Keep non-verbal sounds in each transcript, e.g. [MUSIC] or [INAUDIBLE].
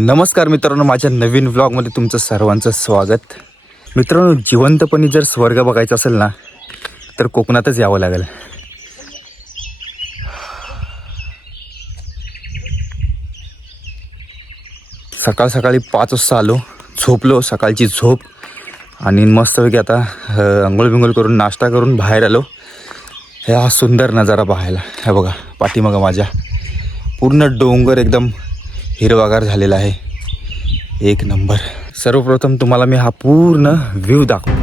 नमस्कार मित्रांनो माझ्या नवीन व्लॉगमध्ये तुमचं सर्वांचं स्वागत. मित्रांनो जिवंतपणी जर स्वर्ग बघायचा असेल ना तर कोकणातच यावं लागेल. सकाळ सकाळी पाच वाजता आलो झोपलो सकाळची झोप आणि मस्तपैकी आता अंघोळ बिंगोळ करून नाश्ता करून बाहेर आलो. हा सुंदर नजारा पाहायला. हे बघा पाठीमागं माझ्या. पूर्ण डोंगर एकदम हिरवागार झालेला आहे. एक नंबर. सर्वप्रथम तुम्हाला मी हा पूर्ण व्ह्यू दाखव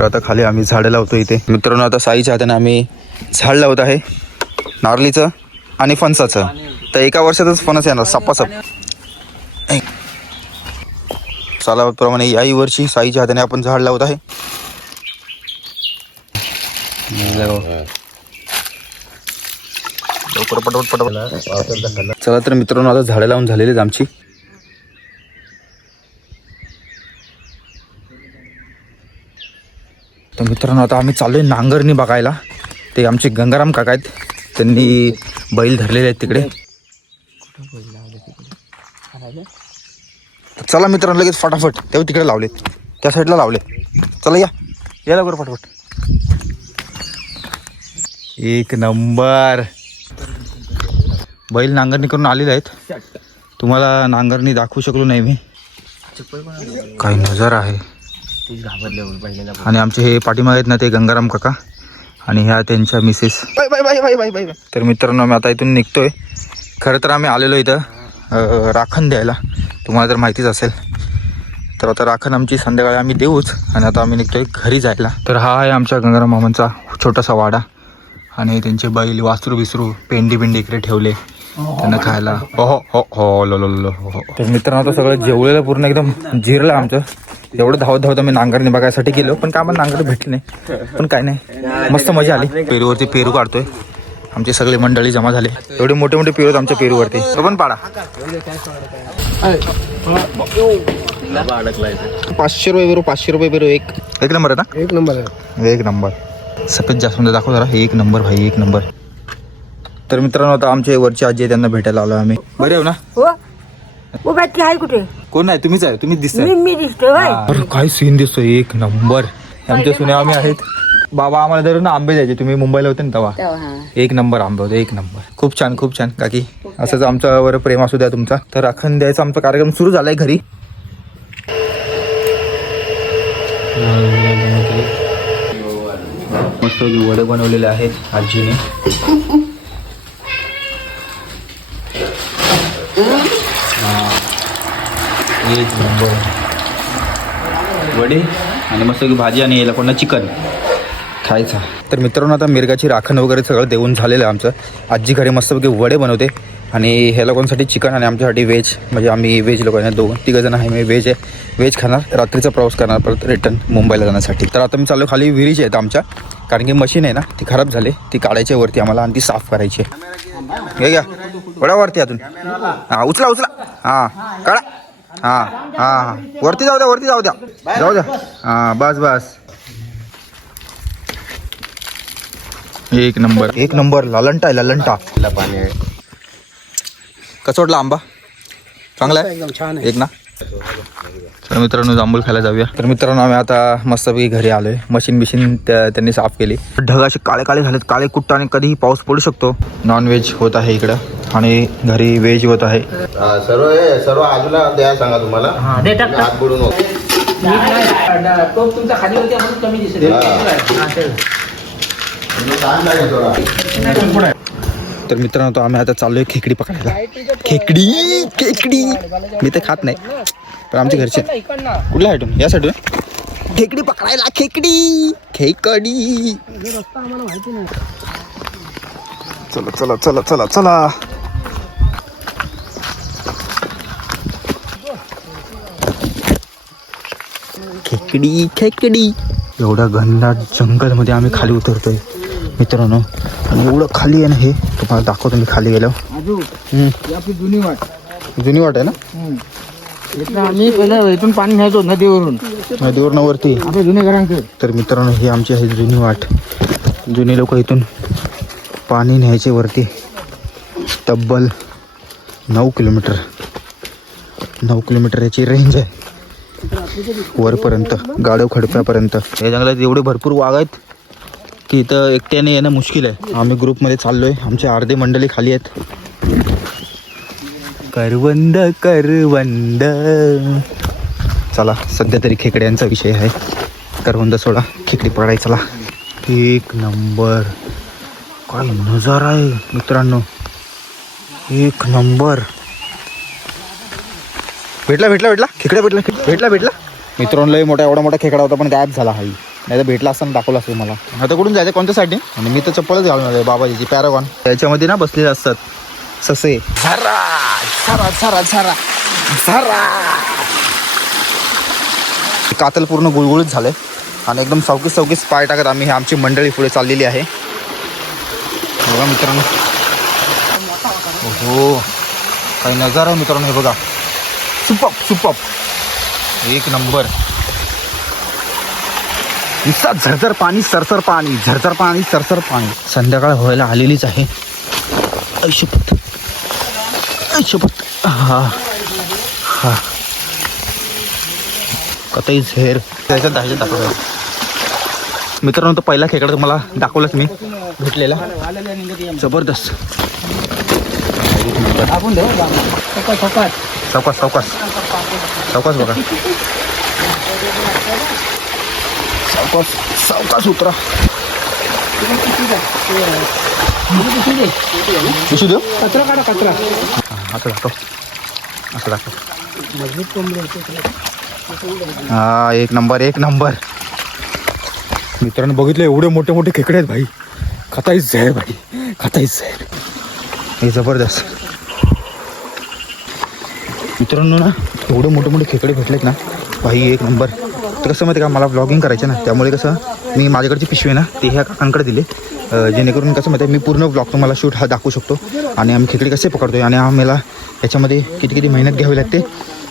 तर आता खाली आम्ही झाडं लावतो इथे. मित्रांनो आता साईच्या हाताने आम्ही झाड लावत आहे. नारलीचं आणि फणसाचं. तर एका वर्षातच फणस येणार सप्पासप. सालाप्रमाणे याही वर्षी साईच्या हाताने आपण झाड लावत आहे. लवकर पटवट पटपट चला तर मित्रांनो आता झाडं लावून झालेलीच आमची. तर मित्रांनो आता आम्ही चाललोय नांगरणी बघायला. ते आमचे गंगाराम काका आहेत. त्यांनी बैल धरलेले आहेत तिकडे. चला मित्रांनो लगेच फटाफट. तेव्हा तिकडे लावले त्या साईडला लावले चला या. या लवकर फटाफट. एक नंबर. बैल नांगरणी करून आलेले आहेत. तुम्हाला नांगरणी दाखवू शकलो नाही मी. काही नजर आहे. आणि आमचे हे पाठीमागे आहेत ना ते गंगाराम काका आणि ह्या त्यांच्या Mrs. Bye bye bye bye bye bye. Bye. तर मित्रांनो आम्ही आता इथून निघतोय. खरं तर आम्ही आलेलो इथं राखण द्यायला. तुम्हाला तर माहितीच असेल. तर आता राखण आमची संध्याकाळी आम्ही देऊच आणि आता आम्ही निघतोय घरी जायला. तर हा आहे आमच्या गंगाराम मामांचा छोटासा वाडा. आणि त्यांचे बैल वासरू बिसरू पेंडी बिंडी इकडे ठेवले. त्यांना खायला. हो हो हो हो लो लो लो हो हो. तर मित्रांनो आता सगळं जेवलेलं पूर्ण एकदम जिरलं आमचं. एवढं धावत धावत आम्ही नांगरणी बघायसाठी गेलो पण काय आम्हाला नांगर भेटली नाही. पण काय नाही. मस्त मजा आली. पेरूवरती पेरू काढतोय. आमची सगळी मंडळी जमा झाली. एवढे मोठे मोठे पेरू आमच्या पेरूवरती. तो पण पाडा. पाचशे रुपये पेरू पाचशे रुपये पेरू एक. एक नंबर आहे ना? एक नंबर आहे. एक नंबर. सफेद जास्वंद दाखव जरा. एक नंबर भाई एक नंबर. तर मित्रांनो आता आमचे वरचे आजी त्यांना भेटायला आलो आम्ही. बरे हो ना? हो. आहे कुठे? कोण नाही तुम्हीच आहे. दिसताय. मी मी दिसतो होय अरे काय सीन दिसतोय? एक नंबर. आमच्या सुने आम्ही आहेत. बाबा आम्हाला धरून आंबे द्यायचे. तुम्ही मुंबईला होते ना तेव्हा? एक नंबर आंबे होते. एक नंबर. खूप छान खूप छान. काकी असंच आमच्यावर प्रेम असू द्या तुमचा. तर राखण द्यायचा आमचा कार्यक्रम सुरू झालाय घरी. मस्त वडे बनवलेले आहेत आजीने. एक नंबर वडे आणि मस्त भाजी आणि याला कोणा चिकन. खायचा. तर मित्रांनो आता मिरगाची राखण वगैरे सगळं देऊन झालेलं आहे आमचं. आजी घरी मस्तपैकी वडे बनवते. आणि ह्या लोकांसाठी चिकन आणि आमच्यासाठी व्हेज म्हणजे आम्ही व्हेज लोकांना दोन तिघं जण आहे मी व्हेज आहे. व्हेज खाणार रात्रीचा प्रवास करणार परत रिटर्न मुंबईला जाण्यासाठी. तर आता मी चाललो खाली विहिरीची आहेत आमच्या. कारण की मशीन आहे ना ती खराब झाली. ती काढायची आहे वरती आम्हाला आणि ती साफ करायची आहे. हे घ्या. वडावरती अजून. हां उचला उचला. हां काढा. हां हां हां. वरती जाऊ द्या वरती जाऊ द्या. जाऊ द्या. हां बस बस. एक नंबर. एक नंबर लालंटा आहे लालंटा. पाणी आहे कसा वाटला आंबा? चांगला आहे? एकदम छान एक ना? तर मित्रांनो जांभूळ खायला जाऊया. तर मित्रांनो आम्ही आता मस्तपैकी घरी आलोय. मशीन बिशीन त्या- त्यांनी साफ केली. ढग असे काळे काळे झालेत. काळे कुट्ट आणि कधीही पाऊस पडू शकतो. नॉन व्हेज होत आहे इकडं. आणि घरी व्हेज होत आहे. हा, सर्व सर्व आजूला द्या सांगा तुम्हाला. हात बुडून होते. तो तुमचा खाली होती कमी दिसेल. तर मित्रांनो तो आम्ही आता चाललोय खेकडी पकडायला. खेकडी खेकडी. मी तर खात नाही. पण आमच्या घरचे. कुठल्या साईडून? या साईडून? खेकडी पकडायला खेकडी. खेकडी. चला चला चला चला चला. खेकडी खेकडी. एवढ्या घनदाट जंगलमध्ये आम्ही खाली उतरतोय. मित्रांनो आणि एवढं खाली आहे ना हे तुम्हाला दाखवतो मी खाली गेलो आपली जुनी वाट. जुनी वाट आहे ना? आम्ही पहिलं इथून पाणी न्यायचो नदीवरून. नदीवरनं वरती. जुने घरांकडे तर मित्रांनो ही आमची आहे जुनी वाट. जुनी लोक इथून पाणी न्यायचे वरती. तब्बल नऊ किलोमीटर. नऊ किलोमीटर याची रेंज आहे. वरपर्यंत गाडव खडप्यापर्यंत. या जंगलात एवढे भरपूर वाघ आहेत. की इथं एकट्याने येणं मुश्किल आहे. आम्ही ग्रुपमध्ये चाललोय. आमचे अर्धे मंडळी खाली आहेत. करवंद करवंद. चला सध्या तरी खेकड्यांचा विषय आहे. करवंद सोडा. खेकडी पडाय चला. एक नंबर. काय नजारा आहे मित्रांनो. एक नंबर. भेटला भेटला भेटला. खेकडा भेटला भेटला भेटला. मित्रांनो लय मोठा एवढा मोठा खेकडा होता पण गायब झाला हाई नाही तर भेटला असताना दाखवला असेल मला आता कुठून जायचं? कोणत्या साठी आणि मी तर चप्पलच घालून आलो बाबाजीची पॅरागॉन. त्याच्यामध्ये ना बसलेले असतात. ससे. झरा झरा झरा झरा झरा. कातल पूर्ण गुळगुळीत झालंय. आणि एकदम चौकीस चौकीस पाय टाकत आम्ही ही आमची मंडळी पुढे चाललेली आहे. बघा मित्रांनो. हो काही नजारा मित्रांनो हे बघा. सुपप सुपप. एक नंबर. नुसता झरझर पाणी सरसर पाणी झरझर पाणी सरसर पाणी. संध्याकाळ व्हायला आलेलीच आहे. ऐशपत ऐशपत हा. हा. कतई झेर. त्याच्यात दहाच्यात दाखवलं. मित्रांनो तो पहिला खेकडा तुम्हाला दाखवलाच मी. भेटलेला. जबरदस्त. सावकाश सावकाश सावकाश बघा. सावकाश सावकाश उतरा पिशू देऊ कचरा काढा कचरा हा, असं दाखव असं दाखव हा एक नंबर एक नंबर. मित्रांनो बघितलं एवढे मोठे मोठे खेकडे आहेत भाई. खाताईच जाहीर भाई. खाताईच जाहीर हे जबरदस्त. मित्रांनो ना एवढे मोठे मोठे खेकडे भेटलेत ना भाई एक नंबर. तर कसं माहिती का मला ब्लॉगिंग करायचं ना त्यामुळे कसं मी माझ्याकडची पिशवी ना ते ह्या काकांकडे दिले. जेणेकरून कसं माहिती आहे मी पूर्ण ब्लॉग तुम्हाला शूट हा दाखवू शकतो. आणि आम्ही खेकडे कसे पकडतोय आणि आम्हाला याच्यामध्ये किती किती मेहनत घ्यावी लागते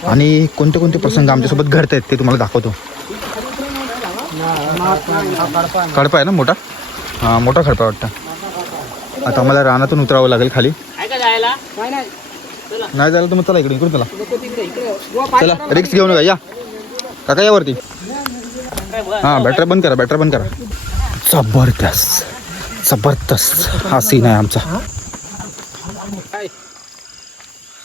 आणि कोणते कोणते प्रसंग आमच्यासोबत घडत आहेत ते तुम्हाला दाखवतो. खडपा आहे ना मोठा? हां मोठा खडपा वाटतं. आता आम्हाला रानातून उतरावं लागेल खाली. नाही झालं तर मग चला इकडे इकडून चला. चला रिक्स घेऊ नका या. काका या वरती. हां बॅटरी बंद करा बॅटरी बंद करा. जबरदस्त जबरदस्त हा सीन आहे आमचा?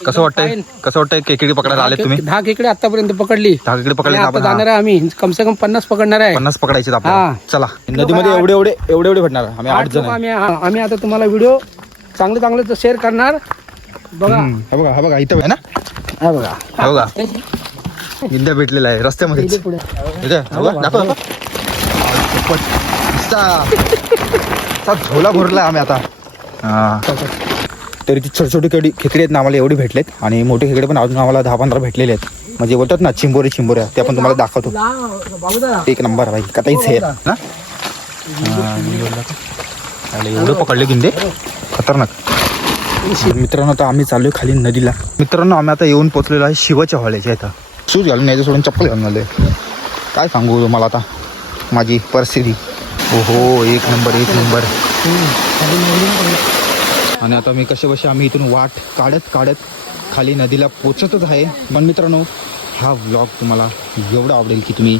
कसं वाटतंय? कसं वाटतंय? केकडी पकडायला आले तुम्ही? दहा खेकडे आतापर्यंत पकडली. धाकडे आणि पकडले आता आपण जाणार. आहे आम्ही. कम से कम पन्नास पकडणार आहे. पन्नास पकडायचे. आपल्याला. चला नदीमध्ये एवढे एवढे एवढे एवढे भेटणार. आम्ही आठ आठ जण लोकं आहे. आम्ही हा, आम्ही आता तुम्हाला व्हिडिओ चांगले चांगले शेअर करणार. बघा. हम्म, हा बघा हा बघा इथं आहे ना? हा बघा. हा बघा. विद्या भेटलेला आहे इथे हा नुसता. झोला भरला आम्ही आता. हा. तरी ती छोटी छोटी खेकडी खेकडे आहेत ना आम्हाला एवढे भेटलेत. आणि मोठे खेकडे पण अजून आम्हाला दहा पंधरा भेटलेले आहेत. म्हणजे बोलतात ना चिंबोरे चिंबोऱ्या ते पण तुम्हाला दाखवतो. एक नंबर भाई कताईच आहे. ना हा, एवढं पकडले किंदे? खतरनाक. मित्रांनो आता आम्ही चाललोय खाली नदीला. मित्रांनो आम्ही आता येऊन पोचलेलो आहे शिवाच्या हॉल्याच्या इथं. शूज घालून यायचं सोडून चप्पल घालून आले काय सांगू तुम्हाला आता? माझी परिस्थिती. हो हो एक नंबर एक नंबर. आणि आता मी कसे बसे आम्ही इथून वाट काढत काढत खाली नदीला पोचतच आहे. पण मित्रांनो हा व्लॉग तुम्हाला एवढा आवडेल की तुम्ही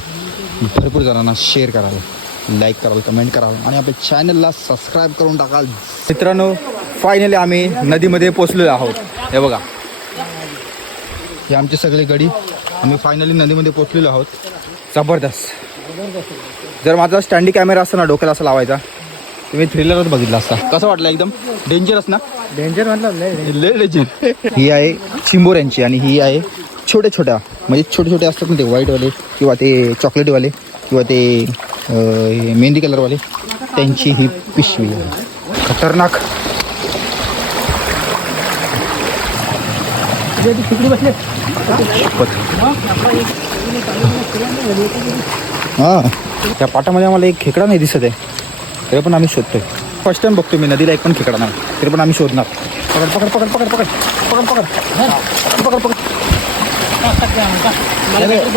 भरपूर जणांना शेअर कराल लाईक कराल कमेंट कराल आणि आपल्या चॅनलला सबस्क्राईब करून टाकाल. मित्रांनो फायनली आम्ही नदीमध्ये पोचलेलो आहोत. हे बघा. हे आमचे सगळे गडी आम्ही फायनली नदीमध्ये पोचलेलो आहोत. जबरदस्त. जर माझा स्टँडी कॅमेरा असता ना डोक्याला असा लावायचा. तुम्ही थ्रिलरच बघितला असता. कसं वाटलं एकदम? डेंजरस ना? डेंजर म्हटलं लय डेंजर ही आहे चिंबोऱ्यांची आणि ही आहे छोट्या छोट्या म्हणजे छोटे छोटे असतात ना ते व्हाईटवाले किंवा ते चॉकलेटवाले किंवा ते अं, हे मेहंदी कलरवाले त्यांची ही पिशवी आहे. खतरनाक. तिकडे बसले. हां. त्या पाटामध्ये आम्हाला एक खेकडा नाही दिसत आहे. तरी पण आम्ही शोधतोय. फर्स्ट टाइम बघतो मी नदीला एक पण खेकडा नाही. तरी पण आम्ही शोधणार. पकड पकड पकड पकड पकड. पकड पकड. हा, पकड पकड.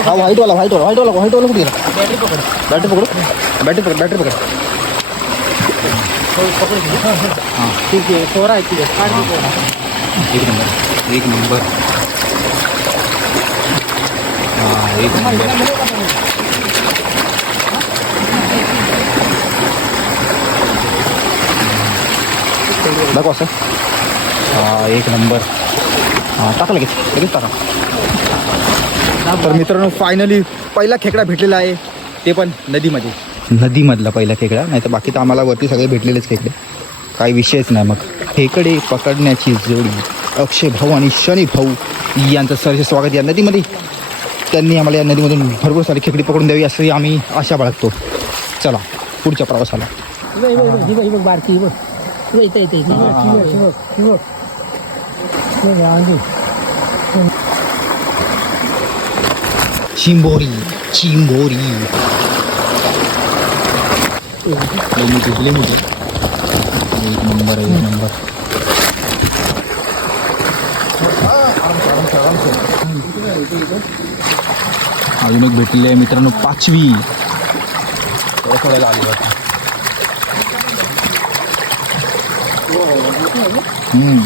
हा व्हाईटवाला व्हाईटवाला व्हाईटवाला व्हाईटवाला कुठे गेला? बॅटरी पकड. बॅटरी पकड? बॅटरी पकड बॅटरी पकड. हां. ठीक आहे फोर आहे ठीक एक नंबर एक नंबर. दाखवा सर हा एक नंबर. हां टाका लगेच. लगेच टाका. तर मित्रांनो फायनली पहिला खेकडा भेटलेला आहे. ते पण नदीमध्ये. नदीमधला पहिला खेकडा. नाही तर बाकी तर आम्हाला वरती सगळे भेटलेलेच खेकडे. काही विषयच नाही मग. खेकडे पकडण्याची जोडी अक्षय भाऊ आणि शनी भाऊ यांचं सरचे स्वागत या नदीमध्ये. त्यांनी आम्हाला या नदीमधून भरपूर सारी खेकडी पकडून द्यावी असं आम्ही आशा बाळगतो. चला पुढच्या प्रवासाला. बारकी. चिंबोरी चिंबोरी. मोठी. एक नंबर एक नंबर. अजून एक भेटलेली आहे मित्रांनो पाचवी. हम्म.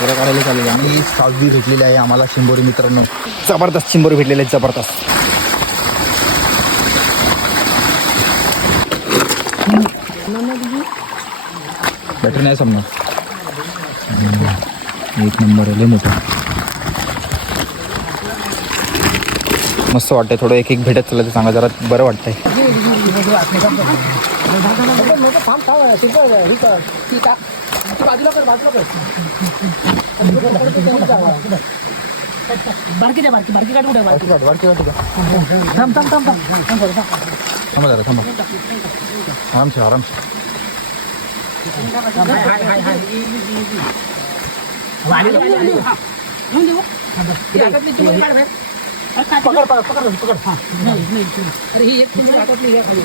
पुढे काढायला चालेल आणि सहावी भेटलेली आहे आम्हाला शिंबोरी मित्रांनो. जबरदस्त शिंबोरी भेटलेले जबरदस्त. बॅटरी नाही समजा एक नंबर आहे लय मोठा मस्त वाटतंय थोडं एक एक भेटत चाललं तर सांगा जरा बरं वाटतंय थांब, थांब. ती. ती बारकी द्या बारकी बारकी काढ कुठे बारकी थांब थांब थांब थांब थांब थोडं, थांब. थांबा जरा थांबा. आरामशे आरामशे पकड पकड पकड पकड. हा अरे ही एक चिमणी खाली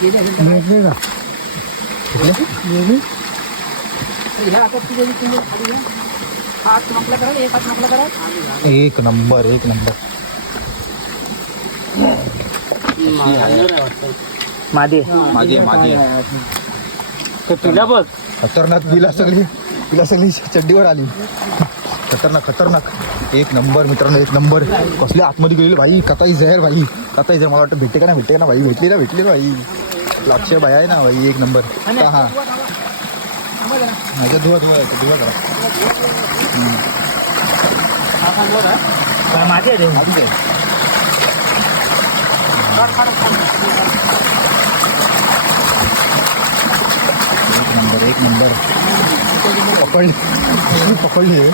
हे द्या. तर ह्या हातातली जरी चिमणी खाली घ्या. हात नकला करा एक हात नकला करा एक नंबर एक नंबर मादी मागे. मागे तुला बघ. खतरनाक बिला सगळी बिला सगळी चड्डीवर आली. खतरनाक खतरनाक. एक नंबर मित्रांनो एक नंबर. कसले आतमध्ये गेलेले भाई? कताई जहर भाई. कताई जहर मला वाटतं भेटते का ना भेटते का ना भाई? भेटली ना भेटली ना भाई. लक्ष भाई आहे ना भाई एक नंबर. हा हा. माझ्या धुवा. धुवा धुवा करा माझी एक नंबर एक नंबर पकडली पकडली आहे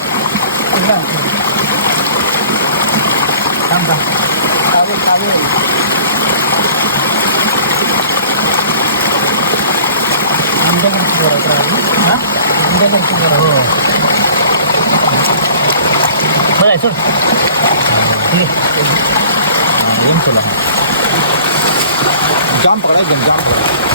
बरं आहे, सोड. हाँ, गेम चला जाम पकड़ा एकदम जाम पकड़ा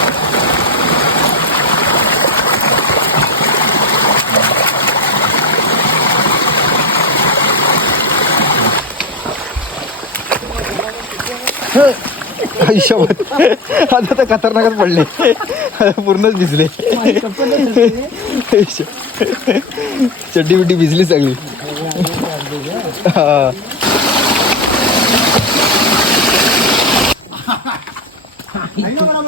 आयुष्यात आता तर खतरनाकच पडले. पूर्णच भिजले. चड्डी बिड्डी भिजली सगळी. हा.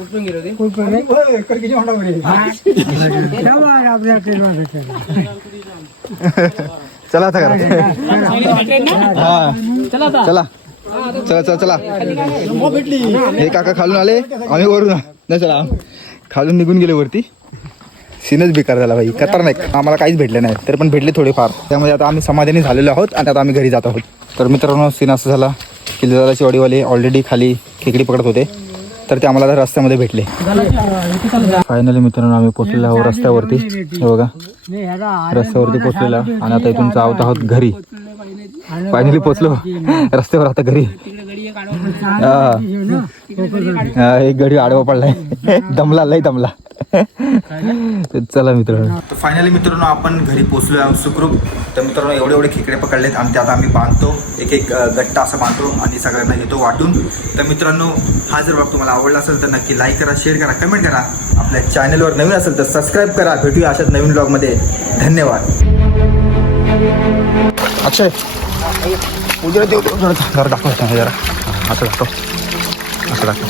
कुठून गेलो ते. चला आता करा हा. चला चला. चला चला हे काका खालून आले आम्ही वरून नाही चला. खालून निघून गेले वरती. सीनच बेकार झाला भाई. खतरनाक. आम्हाला काहीच भेटले नाही. तर पण भेटले थोडेफार त्यामुळे आता आम्ही समाधानी झालेलो आहोत आणि आता आम्ही घरी जात आहोत. तर मित्रांनो सीन असं झाला. किल्लेदाराची वाडीवाले ऑलरेडी खाली खेकडी पकडत होते. तर ते आम्हाला रस्त्यामध्ये भेटले. फायनली मित्रांनो आम्ही पोचलेलो आहोत रस्त्यावरती. हे बघा. रस्त्यावरती पोचलेला आणि आता इथून जावत आहोत घरी. फायनली पोचलो. [LAUGHS] रस्त्यावर आता घरी. एक गडी आडवा पडलाय. दमला लय दमला. [LAUGHS] चला मित्रांनो. तर फायनली मित्रांनो आपण घरी पोहोचलो आहोत सुखरूप तर मित्रांनो एवढे एवढे खेकडे पकडलेत. आणि ते आता आम्ही बांधतो. एक एक गट्टा असं बांधतो आणि सगळ्यांना घेतो वाटून. तर मित्रांनो हा जर ब्लॉग तुम्हाला आवडला असेल तर नक्की लाईक करा शेअर करा कमेंट करा. आपल्या चॅनलवर नवीन असेल तर सबस्क्राईब करा. भेटूया अशाच नवीन ब्लॉगमध्ये धन्यवाद. अक्षय उद्या देऊ जरा जरा दाखव जरा हां, असं दाखव असं दाखव